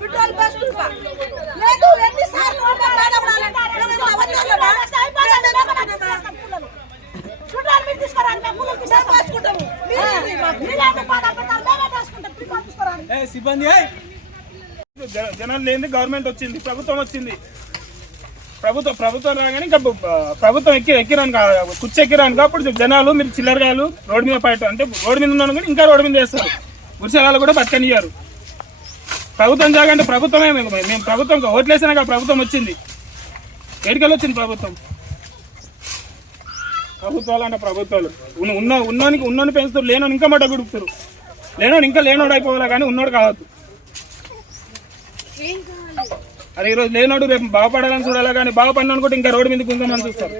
Petrol bus లేదు ఎన్నిసార్లు సిబ్బంది జనాలు లేని గవర్నమెంట్ వచ్చింది, ప్రభుత్వం వచ్చింది. ప్రభుత్వం రాగానే ఇంకా ప్రభుత్వం ఎక్కిరాను కుర్చీ ఎక్కిరాను అప్పుడు జనాలు మీరు చిల్లరగాలు రోడ్డు మీద పడటం అంటే రోడ్డు మీద ఉన్నాను కానీ ఇంకా రోడ్డు మీద వేస్తారు. గుడిసెలు కూడా బతకనియ్యారు. ప్రభుత్వం జాగంటే ప్రభుత్వమే మేము ప్రభుత్వం ఓట్లేసినాక ప్రభుత్వం వచ్చింది. ఎడికలు వచ్చింది ప్రభుత్వాలు అంటే ప్రభుత్వాలు ఉన్నోనికి పెంచుతారు, లేనోని ఇంకా మడ్డ గుడుపుతారు. లేనోడు ఇంకా లేనోడు అయిపోవాలా కానీ ఉన్నోడు కావద్దు. అరే ఈరోజు లేనోడు రేపు బాగుపడాలని చూడాలా కానీ బాగుపడిన అనుకుంటే ఇంకా రోడ్డు మీద కుందామని చూస్తారు.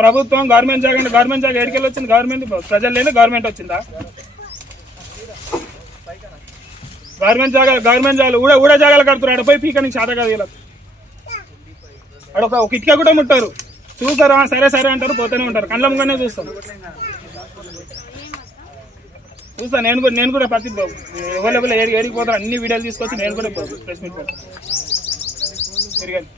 ప్రభుత్వం గవర్నమెంట్ జాగా ఎడికెళ్ళి వచ్చింది. గవర్నమెంట్ ప్రజలు లేని గవర్నమెంట్ వచ్చిందా? గవర్నమెంట్ జాగాలు ఊడా జాగాలు కడుతున్నారు. ఆడ పోయి పీకనికి శాత కాదు వీళ్ళకి. ఆడ ఒక ఇటుక కూడా ముట్టారు. చూస్తారు, సరే అంటారు, పోతూనే ఉంటారు. కళ్ళ ముంగానే చూస్తాను నేను కూడా ప్రతి ఎవరు ఏడికి పోతారు అన్ని వీడియోలు తీసుకొచ్చి నేను కూడా ప్రెస్ మీట్ పెడతాను. తిరిగాను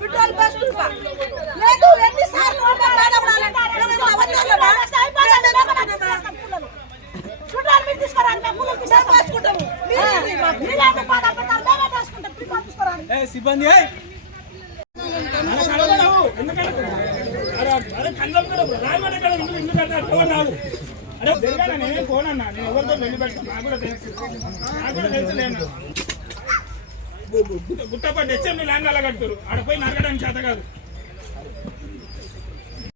పెట్రోల్ బస్ లేదు ఎన్నిసార్లు సిబ్బంది ఫోన్ అన్నా నేను ఎవరితో వెళ్ళి పెడతాను. నాకు కూడా తెలుసు గుట్టపట్టి హెచ్ఎండి ల్యాండ్ అలా కడుతురు. ఆడ పోయి నరకడానికి చేత కాదు.